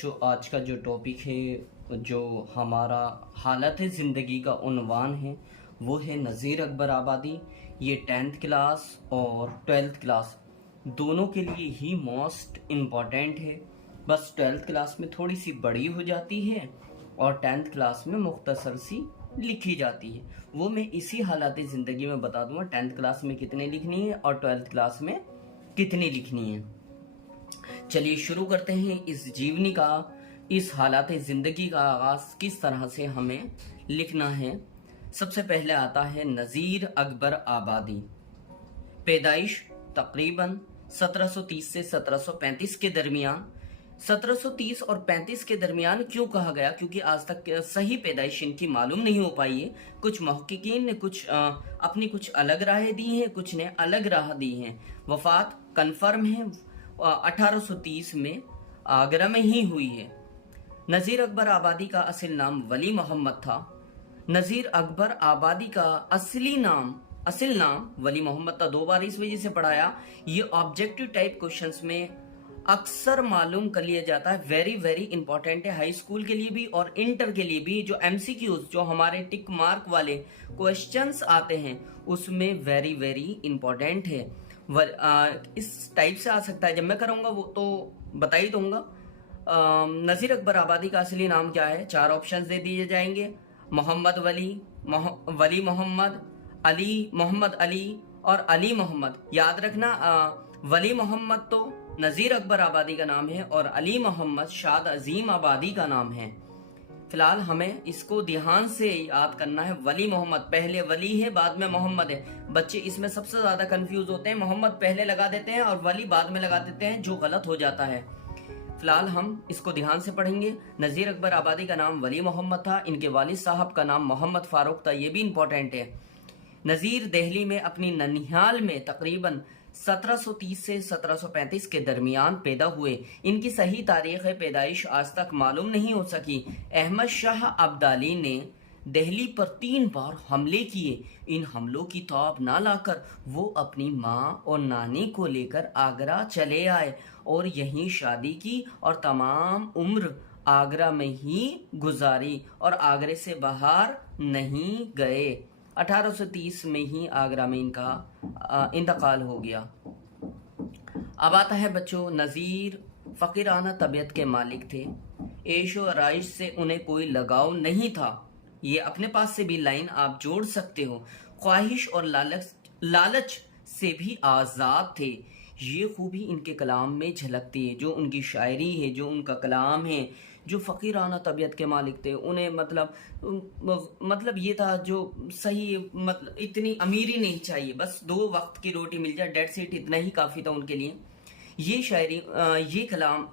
बच्चों, आज का जो टॉपिक है, जो हमारा हालत ज़िंदगी का उन्वान है, वो है नज़ीर अकबर आबादी। ये 10th क्लास और 12th क्लास दोनों के लिए ही मोस्ट इम्पॉर्टेंट है। बस 12th क्लास में थोड़ी सी बड़ी हो जाती है और 10th क्लास में मुख्तसर सी लिखी जाती है। वो मैं इसी हालत ज़िंदगी में बता दूंगा 10th क्लास में कितनी लिखनी है और 12th क्लास में कितनी लिखनी है। चलिए शुरू करते हैं इस जीवनी का, इस हालात ज़िंदगी का आगाज़ किस तरह से हमें लिखना है। सबसे पहले आता है नज़ीर अकबर आबादी। पैदाइश तकरीबन 1730 से 1735 के दरमियान। 1730 और 35 के दरमियान क्यों कहा गया? क्योंकि आज तक सही पैदाइश इनकी मालूम नहीं हो पाई है। कुछ मुहक्किकीन ने अपनी कुछ अलग राहें दी हैं, कुछ ने अलग राह दी हैं। वफात कन्फर्म है 1830 में आगरा में ही हुई है। नज़ीर अकबर आबादी का असल नाम वली मोहम्मद था। नज़ीर अकबर आबादी का असल नाम वली मोहम्मद था। 2 बार इस वजह से पढ़ाया, ये ऑब्जेक्टिव टाइप क्वेश्चंस में अक्सर मालूम कर लिया जाता है। वेरी वेरी इंपॉर्टेंट है हाई स्कूल के लिए भी और इंटर के लिए भी। जो एमसीक्यूज, जो हमारे टिक मार्क वाले क्वेश्चंस आते हैं, उसमें वेरी वेरी इंपॉर्टेंट है। इस टाइप से आ सकता है। जब मैं करूंगा वो तो बता ही दूंगा। नज़ीर अकबर आबादी का असली नाम क्या है? 4 ऑप्शंस दे दिए जाएंगे। मोहम्मद वली मोहम्मद, मोहम्मद अली और अली मोहम्मद। याद रखना, वली मोहम्मद तो नज़ीर अकबर आबादी का नाम है और अली मोहम्मद शाद अजीम आबादी का नाम है। फिलहाल हमें इसको ध्यान से याद करना है। वली मोहम्मद, पहले वली है बाद में मोहम्मद है। बच्चे इसमें सबसे ज्यादा कंफ्यूज होते हैं, मोहम्मद पहले लगा देते हैं और वली बाद में लगा देते हैं, जो गलत हो जाता है। फिलहाल हम इसको ध्यान से पढ़ेंगे। नज़ीर अकबर आबादी का नाम वली मोहम्मद था। इनके वालिद साहब का नाम मोहम्मद फारूक था, ये भी इंपॉर्टेंट है। नज़ीर दिल्ली में अपनी ननिहाल में तकरीबन 1730 से 1735 के दरमियान पैदा हुए। इनकी सही तारीख पैदाइश आज तक मालूम नहीं हो सकी। अहमद शाह अब्दाली ने दिल्ली पर 3 बार हमले किए। इन हमलों की तौब ना लाकर वो अपनी माँ और नानी को लेकर आगरा चले आए और यहीं शादी की और तमाम उम्र आगरा में ही गुजारी और आगरे से बाहर नहीं गए। 1830 में ही आगरा में इनका इंतकाल हो गया। अब आता है बच्चों, नज़ीर फ़कीराना तबीयत के मालिक थे। ऐश और आइश से उन्हें कोई लगाव नहीं था। ये अपने पास से भी लाइन आप जोड़ सकते हो। ख्वाहिश और लालच से भी आज़ाद थे। ये खूबी इनके कलाम में झलकती है। जो उनकी शायरी है, जो उनका कलाम है, जो फ़कीराना तबीयत के मालिक थे, उन्हें मतलब ये था जो सही, मतलब इतनी अमीरी नहीं चाहिए, बस 2 वक्त की रोटी मिल जाए, डेड सीट, इतना ही काफ़ी था उनके लिए। ये शायरी, ये कलाम,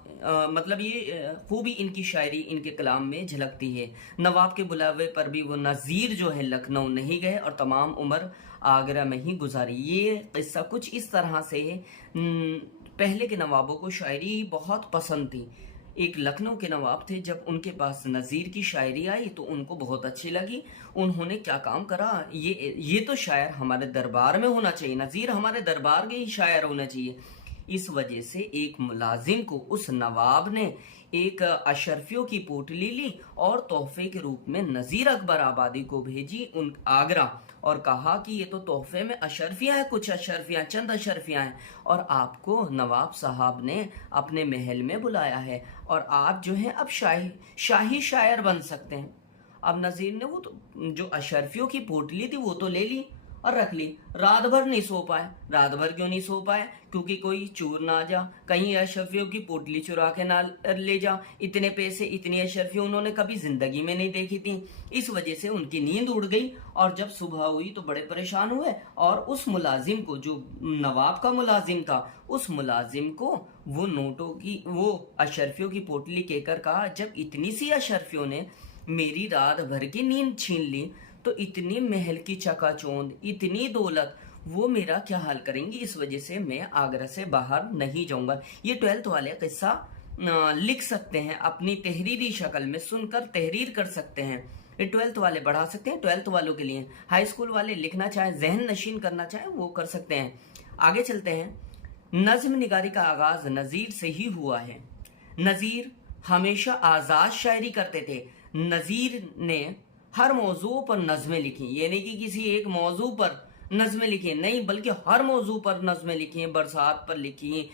मतलब ये खूबी इनकी शायरी इनके कलाम में झलकती है। नवाब के बुलावे पर भी वो नज़ीर जो है लखनऊ नहीं गए और तमाम उम्र आगरा में ही गुजारी। ये किस्सा कुछ इस तरह से है। पहले के नवाबों को शायरी बहुत पसंद थी। एक लखनऊ के नवाब थे, जब उनके पास नज़ीर की शायरी आई तो उनको बहुत अच्छी लगी। उन्होंने क्या काम करा, ये तो शायर हमारे दरबार में होना चाहिए, नज़ीर हमारे दरबार के ही शायर होना चाहिए। इस वजह से एक मुलाजिम को उस नवाब ने एक अशरफियों की पोटली ली और तोहफे के रूप में नज़ीर अकबर आबादी को भेजी उन आगरा और कहा कि ये तो तोहफे में अशरफियाँ हैं, कुछ अशरफियाँ, चंद अशरफियाँ हैं और आपको नवाब साहब ने अपने महल में बुलाया है और आप जो हैं अब शाही शायर बन सकते हैं। अब नज़ीर ने वो तो जो अशरफियों की पोटली थी वो तो ले ली और रख ली। रात भर नहीं सो पाए। रात भर क्यों नहीं सो पाए? क्योंकि कोई चोर ना आ जा, कहीं अशरफियों की पोटली चुरा के ना ले जा। इतने पैसे, इतनी अशरफियां उन्होंने कभी जिंदगी में नहीं देखी थी। इस वजह से उनकी नींद उड़ गई और जब सुबह हुई तो बड़े परेशान हुए और उस मुलाजिम को, जो नवाब का मुलाजिम था, उस मुलाजिम को वो अशरफियों की पोटली कहकर कहा, जब इतनी सी अशरफियों ने मेरी रात भर की नींद छीन ली तो इतनी महल की चकाचौंध, इतनी दौलत, वो मेरा क्या हाल करेंगी। इस वजह से मैं आगरा से बाहर नहीं जाऊंगा। ये 12th वाले किस्सा लिख सकते हैं, अपनी तहरीरी शक्ल में सुनकर तहरीर कर सकते हैं। ये 12th वाले बढ़ा सकते हैं, 12th वालों के लिए। हाई स्कूल वाले लिखना चाहे, जहन नशीन करना चाहे, वो कर सकते हैं। आगे चलते हैं। नज्म निगारी का आगाज नज़ीर से ही हुआ है। नज़ीर हमेशा आज़ाद शायरी करते थे। नज़ीर ने हर मौजू पर नज़में लिखी, ये नहीं कि किसी एक मौजू पर नज़में लिखी नहीं, बल्कि हर मौजू पर नज़में लिखी हैं। बरसात पर लिखी हैं,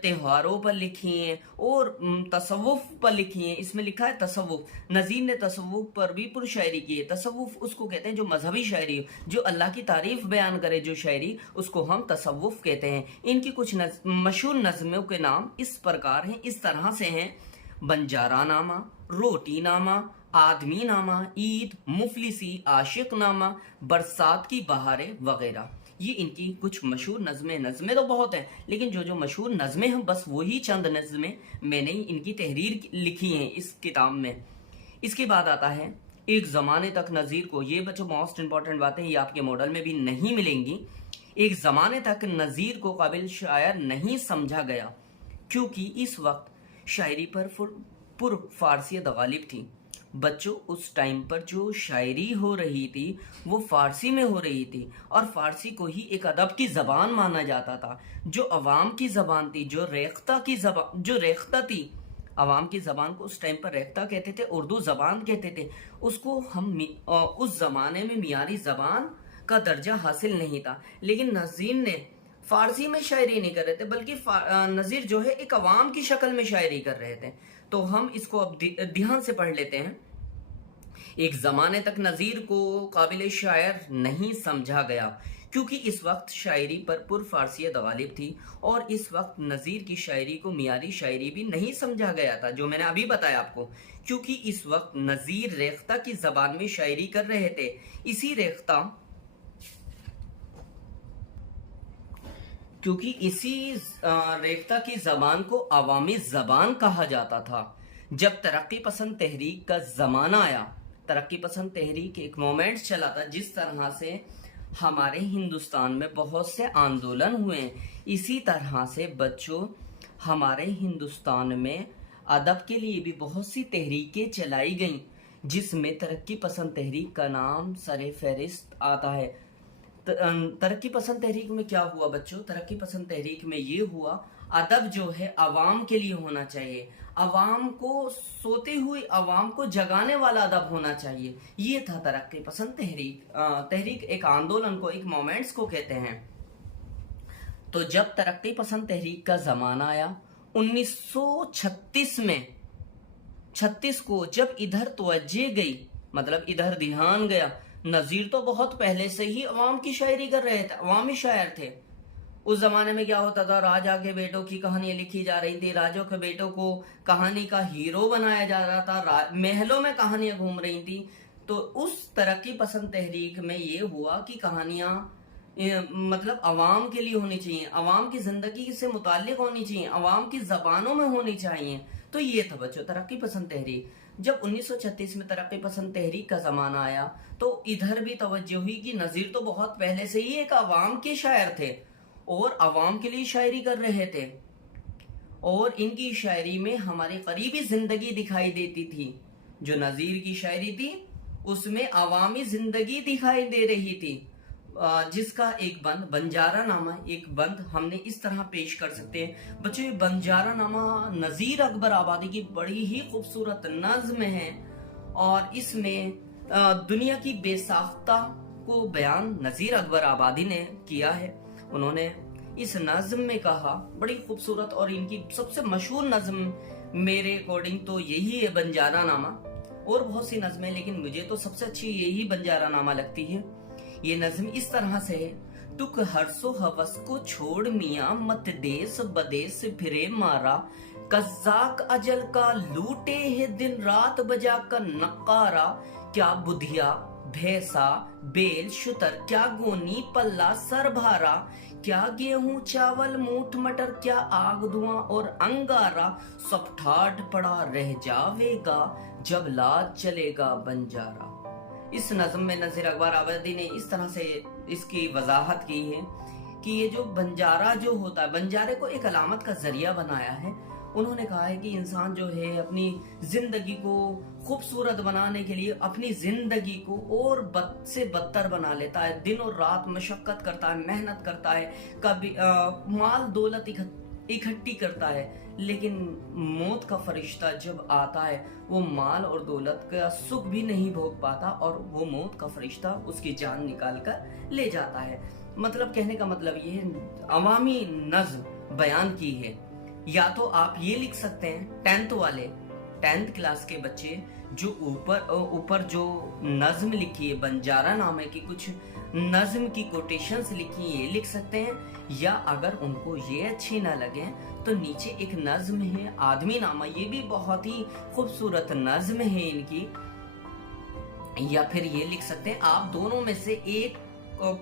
त्योहारों पर लिखी हैं और तसव्वुफ पर लिखी हैं। इसमें लिखा है तसव्वुफ। नज़ीर ने तसव्वुफ पर भी पुर शायरी की है। तसव्वुफ उसको कहते हैं जो मजहबी शायरी, जो अल्लाह की तारीफ बयान करे, जो शायरी, उसको हम तसव्वुफ कहते हैं। इनकी कुछ मशहूर नज़मों के नाम इस प्रकार हैं, इस तरह से हैं: बंजारा नामा, रोटी नामा, आदमी नामा, ईद, मुफलिसी, आशिक नामा, बरसात की बहारें वगैरह। ये इनकी कुछ मशहूर नज़में। नज़में तो बहुत हैं, लेकिन जो मशहूर नज़में हैं बस वही चंद नज़में मैंने इनकी तहरीर लिखी हैं इस किताब में। इसके बाद आता है एक ज़माने तक नज़ीर को, ये बच्चों मोस्ट इंपॉर्टेंट बातें, ये आपके मॉडल में भी नहीं मिलेंगी। एक ज़माने तक नज़ीर को काबिल शायर नहीं समझा गया क्योंकि इस वक्त शायरी पर पुर फारसियत गालिब थी। बच्चों उस टाइम पर जो शायरी हो रही थी वो फारसी में हो रही थी और फारसी को ही एक अदब की ज़बान माना जाता था, जो अवाम की ज़बान थी, जो रेख्ता की ज़बान, जो रेख्ता थी। अवाम की ज़बान को उस टाइम पर रेख्ता कहते थे, उर्दू ज़बान कहते थे। उसको हम उस ज़माने में मियारी ज़बान का दर्जा हासिल नहीं था। लेकिन नज़ीर ने फारसी में शायरी नहीं कर रहे थे, बल्कि नज़ीर जो है एक अवाम की शक्ल में शायरी कर रहे थे। तो हम इसको अब ध्यान से पढ़ लेते हैं। एक ज़माने तक नज़ीर को काबिल शायर नहीं समझा गया क्योंकि इस वक्त शायरी पर पुर फारसियत गालिब थी और इस वक्त नज़ीर की शायरी को मियारी शायरी भी नहीं समझा गया था, जो मैंने अभी बताया आपको। क्योंकि इस वक्त नज़ीर रेख्ता की ज़बान में शायरी कर रहे थे। इसी रेख्ता की ज़बान को अवामी ज़बान कहा जाता था। जब तरक्की पसंद तहरीक का ज़माना आया, तरक्की पसंद तहरीक एक मोमेंट चला था, जिस तरह से हमारे हिंदुस्तान में बहुत से आंदोलन हुए, इसी तरह से बच्चों हमारे हिंदुस्तान में अदब के लिए भी बहुत सी तहरीकें चलाई गईं, जिसमें तरक्की पसंद तहरीक का नाम सरे फहरिस्त आता है। तरक्की पसंद तहरीक में क्या हुआ बच्चों? तरक्की पसंद तहरीक में ये हुआ, अदब जो है अवाम के लिए होना चाहिए, अवाम को, सोते हुए अवाम को जगाने वाला अदब होना चाहिए। ये था तरक्की पसंद तहरीक। तहरीक एक आंदोलन को, एक मोमेंट्स को कहते हैं। तो जब तरक्की पसंद तहरीक का जमाना आया 1936 में, 36 को जब इधर तवज्जे गई, मतलब इधर ध्यान गया, नज़ीर तो बहुत पहले से ही अवाम की शायरी कर रहे थे, अवामी शायर थे। उस जमाने में क्या होता था, राजा के बेटों की कहानियां लिखी जा रही थी, राजों के बेटों को कहानी का हीरो बनाया जा रहा था, महलों में कहानियां घूम रही थी। तो उस तरक्की पसंद तहरीक में ये हुआ कि कहानियां मतलब अवाम के लिए होनी चाहिए, अवाम की जिंदगी से मुताल्लिक होनी चाहिए, अवाम की जबानों में होनी चाहिए। तो ये था बच्चों तरक्की पसंद तहरीक। जब 1936 में तरक्की पसंद तहरीक का जमाना आया तो इधर भी तवज्जो हुई कि नज़ीर तो बहुत पहले से ही एक अवाम के शायर थे और अवाम के लिए शायरी कर रहे थे और इनकी शायरी में हमारी करीबी जिंदगी दिखाई देती थी। जो नज़ीर की शायरी थी उसमें अवामी जिंदगी दिखाई दे रही थी, जिसका एक बंद बंजारा नामा, एक बंद हमने इस तरह पेश कर सकते हैं बच्चों। ये बंजारा नामा नज़ीर अकबर आबादी की बड़ी ही खूबसूरत नज्म है और इसमें दुनिया की बेसाख्ता को बयान नज़ीर अकबर आबादी ने किया है। उन्होंने इस नज्म में कहा, बड़ी खूबसूरत, और इनकी सबसे मशहूर नज्म मेरे अकॉर्डिंग तो यही है बंजारा नामा, और बहुत सी नज्में, लेकिन मुझे तो सबसे अच्छी यही बंजारा नामा लगती है। ये नज्म इस तरह से है: तुक हर्षो हवस को छोड़ मियाँ, मत देश बदेश फिरे मारा, कज़ाक अजल का लूटे है दिन रात बजा कर नकारा, क्या बुधिया भैंसा बेल शुतर, क्या गोनी पल्ला सर भारा, क्या गेहूं चावल मूठ मटर, क्या आग धुआं और अंगारा, सब ठाठ पड़ा रह जावेगा जब लाज चलेगा बंजारा। इस नज़म में नज़ीर अकबर आबादी ने इस तरह से इसकी वजाहत की है कि ये जो बंजारा जो होता है, बंजारे को एक अलामत का जरिया बनाया है। उन्होंने कहा है कि इंसान जो है अपनी जिंदगी को खूबसूरत बनाने के लिए अपनी जिंदगी को और बद से बदतर बना लेता है, दिन और रात मशक्कत करता है, मेहनत करता है, कभी माल दौलत इकट्ठी करता है, लेकिन मौत का फरिश्ता जब आता है वो माल और दौलत का सुख भी नहीं भोग पाता और वो मौत का फरिश्ता उसकी जान निकाल कर ले जाता है। मतलब कहने का मतलब ये है, अवामी नज्म बयान की है। या तो आप ये लिख सकते हैं, 10th क्लास के बच्चे जो ऊपर जो नज्म लिखी है, बंजारा नामे की कुछ नज्म की कोटेशंस लिखी है, ये लिख सकते हैं। या अगर उनको ये अच्छी ना लगे तो नीचे एक नज्म है आदमी नामा, ये भी बहुत ही खूबसूरत नज्म है इनकी, या फिर ये लिख सकते हैं। आप दोनों में से एक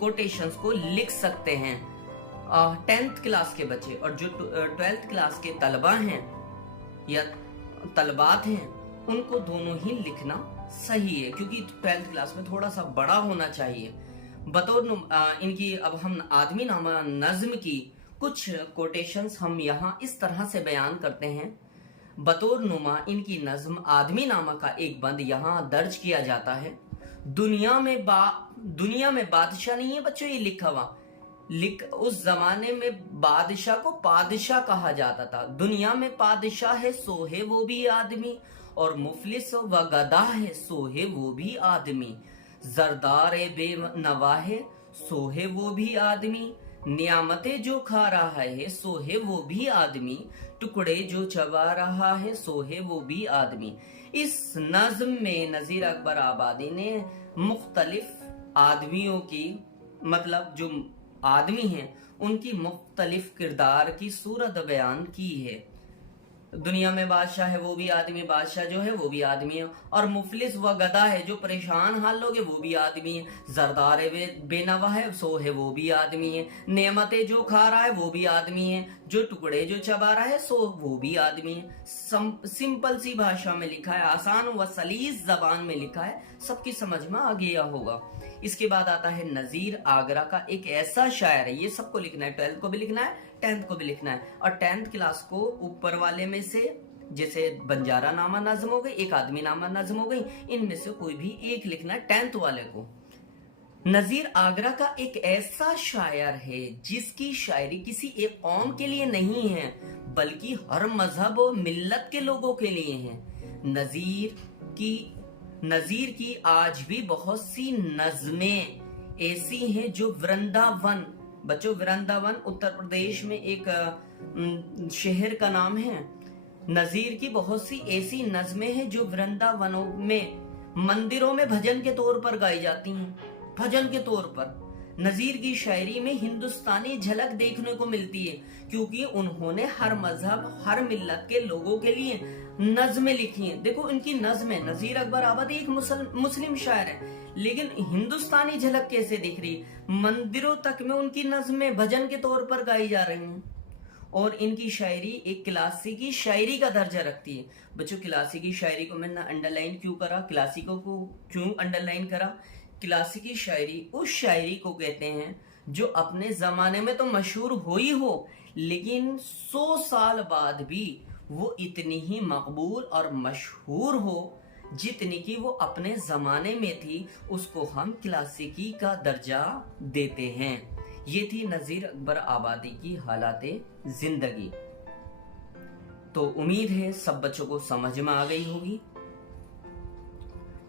कोटेशंस को लिख सकते हैं। 10th क्लास के बच्चे और जो 12th क्लास के तलबा हैं या तलबात हैं, उनको दोनों ही लिखना सही है, क्योंकि 12th क्लास में थोड़ा सा बड़ा होना चाहिए। बतौर इनकी अब हम आदमी नामा नज्म की कुछ कोटेशंस हम यहाँ इस तरह से बयान करते हैं। बतौर नुमा इनकी नज्म आदमी नामा का एक बंद यहाँ दर्ज किया जाता है। दुनिया में बादशाह नहीं है बच्चों, ये लिखा हुआ उस जमाने में बादशाह को पादशाह कहा जाता था। दुनिया में पादशाह है सो है वो भी आदमी, और मुफलिस व गदा है सो है वो भी आदमी। जरदार बेनवा है सो है वो भी आदमी, नियामतें जो खा रहा है सो है वो भी आदमी, टुकड़े जो चबा रहा है सो है वो भी आदमी। इस नज्म में नजीर अकबर आबादी ने मुख्तलिफ आदमियों की, मतलब जो आदमी हैं उनकी मुख्तलिफ किरदार की सूरत बयान की है। दुनिया में बादशाह है वो भी आदमी, बादशाह जो है वो भी आदमी है, और मुफलिस व गदा है जो परेशान हाल लोग है वो भी आदमी है, जरदार बेनवा है सो है वो भी आदमी है, नेमतें जो खा रहा है वो भी आदमी है, जो टुकड़े जो चबा रहा है सो वो भी आदमी है। सिंपल सी भाषा में लिखा है, आसान व सलीस जबान में लिखा है, सबकी समझ में आ गया होगा। इसके बाद आता है नजीर आगरा का एक ऐसा शायर है, ये सबको लिखना है, 12th को भी लिखना है, 10th को भी लिखना है। और 10th क्लास को ऊपर वाले में से, जैसे बंजारा नामा नज्म हो गई, एक आदमी नामा नज्म हो गई, इनमें से कोई भी एक लिखना है 10th वाले को। नजीर आगरा का एक ऐसा शायर है जिसकी शायरी किसी एक कौम के लिए नहीं है बल्कि हर मजहब और मिल्लत के लोगों के लिए है। नजीर की आज भी बहुत सी नज़में ऐसी हैं जो वृंदावन, बच्चों वृंदावन उत्तर प्रदेश में एक शहर का नाम है। नजीर की बहुत सी ऐसी नज़में हैं जो वृंदावनों में मंदिरों में भजन के तौर पर गाई जाती हैं, भजन के तौर पर। नजीर की शायरी में हिंदुस्तानी झलक देखने को मिलती है, क्योंकि उन्होंने हर मजहब हर मिल्लत के लोगों के लिए नज़में लिखी हैं। देखो इनकी नज़में, नजीर अकबर आबादी एक मुस्लिम शायर है, लेकिन हिंदुस्तानी झलक कैसे दिख रही है, मंदिरों तक में उनकी नज़में भजन के तौर पर गाई जा रही हैं। और इनकी शायरी एक क्लासिकी शायरी का दर्जा रखती है। बच्चों क्लासिकी शायरी को मैंने अंडरलाइन क्यों करा, क्लासिकों को क्यों अंडरलाइन करा? क्लासिकी शायरी उस शायरी को कहते हैं जो अपने जमाने में तो मशहूर हुई हो, लेकिन 100 साल बाद भी वो इतनी ही मकबूल और मशहूर हो जितनी की वो अपने जमाने में थी, उसको हम क्लासिकी का दर्जा देते हैं। ये थी नजीर अकबर आबादी की हालाते जिंदगी। तो उम्मीद है सब बच्चों को समझ में आ गई होगी।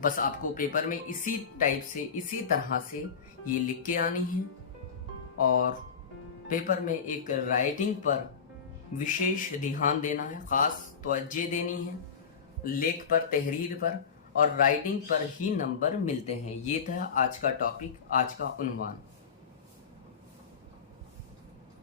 बस आपको पेपर में इसी टाइप से, इसी तरह से ये लिख के आनी है, और पेपर में एक राइटिंग पर विशेष ध्यान देना है, खास तवज्जो देनी है। लेख पर, तहरीर पर और राइटिंग पर ही नंबर मिलते हैं। ये था आज का टॉपिक, आज का उन्वान।